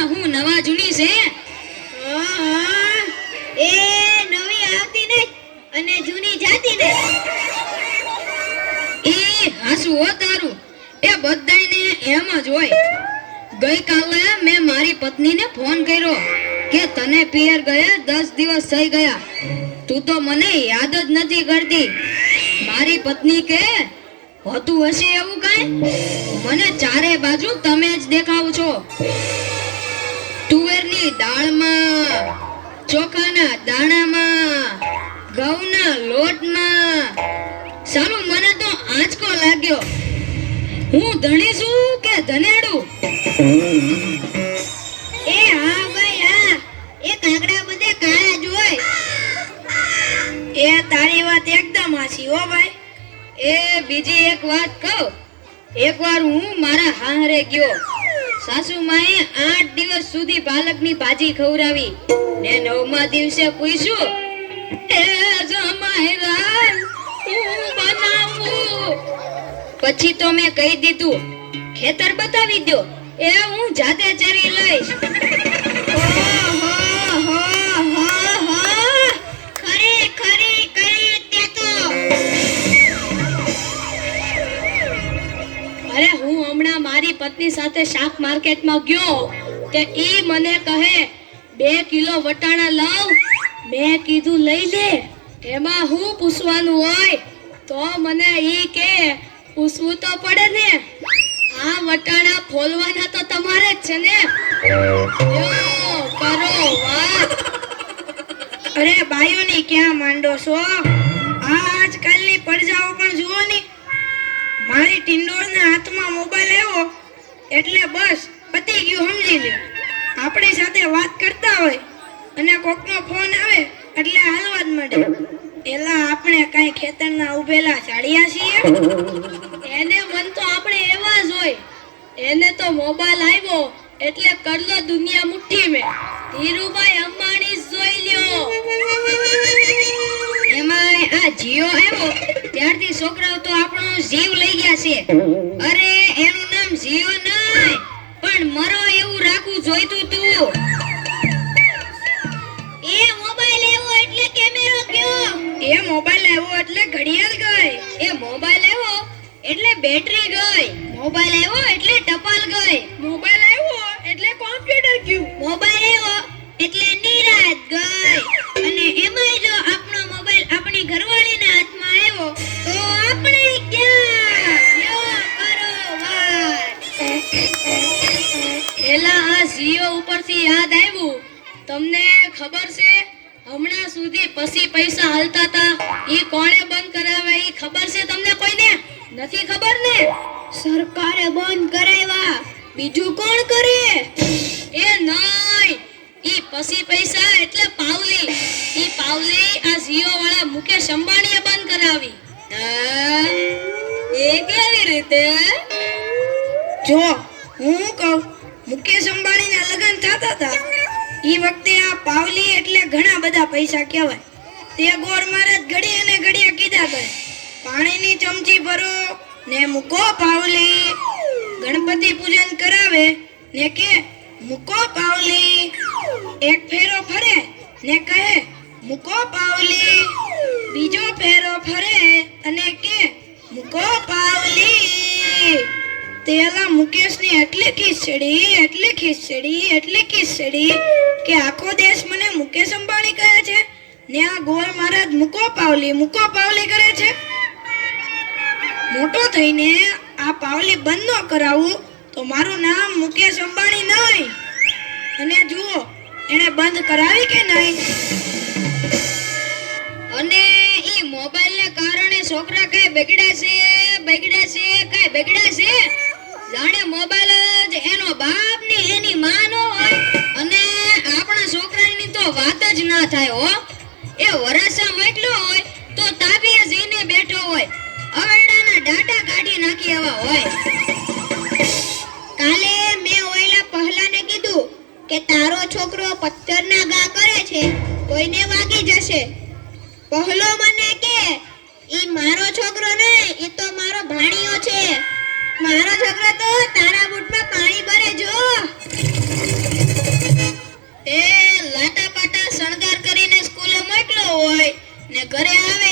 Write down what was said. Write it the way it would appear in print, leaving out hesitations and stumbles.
એમાં હું નવા જૂની છે? એ નવી આવતી ને અને જૂની જાતી ને. એ હાસુ હો તારું, એ બધાયને એમ જ હોય. ગઈકાલે મેં મારી પત્નીને ફોન કર્યો કે તને પિયર ગયા 10 દિવસ થઈ ગયા, તું તો મને યાદ જ નથી કરતી. મારી પત્ની કે હોતું હશે એવું કાંઈ? મને ચારે બાજુ તમે જ દેખાવ છો. તુવેરની દાળમાં, ચોખાના દાણામાં, ઘઉંના લોટમાં. સાલું મને તો આંચકો લાગ્યો. હું ધણી છું કે ધનેડું? એ હા ભાઈ હા, એ કાગડા બધે કાળા જ હોય. એ તારી વાત એકદમ હાચી હો ભાઈ. એ બીજી એક વાત કહું. એકવાર હું મારા હાહરે ગયો. સાસુમાએ 8 દિવસ સુધી પાલકની ભાજી ખવડાવી ને 9મા દિવસે પૂછ્યું, એ જમાઈરા હું બનાવું? પછી તો મેં કહી દીધું, ખેતર બતાવી દો, એ હું જાતે ચરી લઈશ. અરે હું હમણાં મારી પત્ની સાથે શાક માર્કેટમાં ગયો તે ઈ મને કહે 2 કિલો વટાણા લાવ. મેં કીધું લઈ લે, એમાં હું પૂછવાનું હોય? તો મને ઈ કે પૂછવું તો પડે ને, આ વટાણા ફોલવાના તો તમારે જ છે ને. યો કરો વાત. અરે બાયોની ક્યાં માંડો છો? આજકાલની પડજાઓ પણ જુઓ ને. મારી ટિંડોળના હાથમાં મોબાઈલ આવ્યો એટલે બસ પતી ગયું, સમજી લે. આપણી સાથે વાત કરતા હોય અને કોકનો ફોન આવે એટલે હાલવા જ મળે. એલા આપણે કાંઈ ખેતરના ઉભેલા ચાળિયા છીએ? એને મન તો આપણે એવા જ હોય. એને તો મોબાઈલ આવ્યો એટલે કરલો દુનિયા મુઠ્ઠી મેં. ધીરુભાઈ અંબાણી જોઈ લ્યો. એમાં આ જીઓ આવ્યો ત્યારથી છોકરાઓ તો આપણો જીવ લઈ ગયા છે. અરે એનું નામ જીઓ નહીં પણ મરો એવું રાખવું જોઈતું તું. એ મોબાઈલ આવ્યો એટલે કેમેરો ગયો. એ મોબાઈલ આવ્યો એટલે ઘડિયાળ ગઈ. એ મોબાઈલ આવ્યો એટલે બેટરી ગઈ. મોબાઈલ આવ્યો એટલે ટપાલ ગઈ. મોબાઈલ આવ્યો એટલે કોમ્પ્યુટર ગયું. મોબાઈલ આવ્યો એટલે નિરાત ગઈ. અને એમાંય જો આપણો મોબાઈલ આપણી ઘરવાળીના હાથમાં આવ્યો તો આપણે ક્યાં? યો કરો વાત. એલા આ જીઓ ઉપરથી યાદ આવ્યું, તમને ખબર છે હમણાં સુધી પછી પૈસા હાલતા હતા ઈ કોણે બંધ કરાવે? ઈ ખબર છે તમને કોઈને? નથી ખબર ને? સરકારે બંધ કરાવ્યા, બીજું કોણ કરે? એ નહીં, ઈ પછી પૈસા એટલે પાવલી. ઈ પાવલી આ જીઓ વાળા મુકેશ અંબાણીએ બંધ કરાવી. એ કેવી રીતે? જો હું કહું, મુકેશ અંબાણીના લગ્ન થતા હતા ઈ વખતે આ પાવલી એટલે ઘણા બધા પૈસા કહેવાય. તે ગોર મહારાજ ઘડી અને ઘડીએ કીધા કરે, પાણીની ચમચી ભરો ને મૂકો પાવલી. ગણપતિ પૂજન કરાવે ને કે મૂકો પાવલી. એક ફેરો ફરે ને કહે મૂકો પાવલી. બીજો ફેરો ફરે અને કે મૂકો પાવલી. તેલા મુકેશની એટલી ખીચડી કે આખો દેશ મને મુકેશ અંબાણી કહે છે ને આ ગોર મહારાજ મૂકો પાવલી કરે છે. મોટો થઈને આ પાવલી બંધ ન કરાવું તો મારું નામ મુકેશ અંબાણી નહીં. અને જુઓ એને બંધ કરાવી કે નહીં. અને ઈ મોબાઈલને કારણે છોકરા કઈ બગડ્યા છે. જાણે મોબાઈલ જ એનો બાપ ને એની માં નો હોય. અને આપણા છોકરાની તો વાત જ ના થાય હો. એ વરાસા મોકલો હોય તો તાબીએ જઈને બેઠો હોય, અવેડાના ડાટા કાઢી નાખી એવા હોય. કાલે મેં ઓયલા પહેલાને કીધું કે તારો છોકરો પથ્થરના ઘા કરે છે, કોઈને વાગી જશે. પહેલો મને કે ઈ મારો છોકરો નહીં, ઈ તો મારો ભાણિયો છે. મારો છોકરો તો તારા બૂટમાં પાણી ભરે જો. અને ઘરે આવે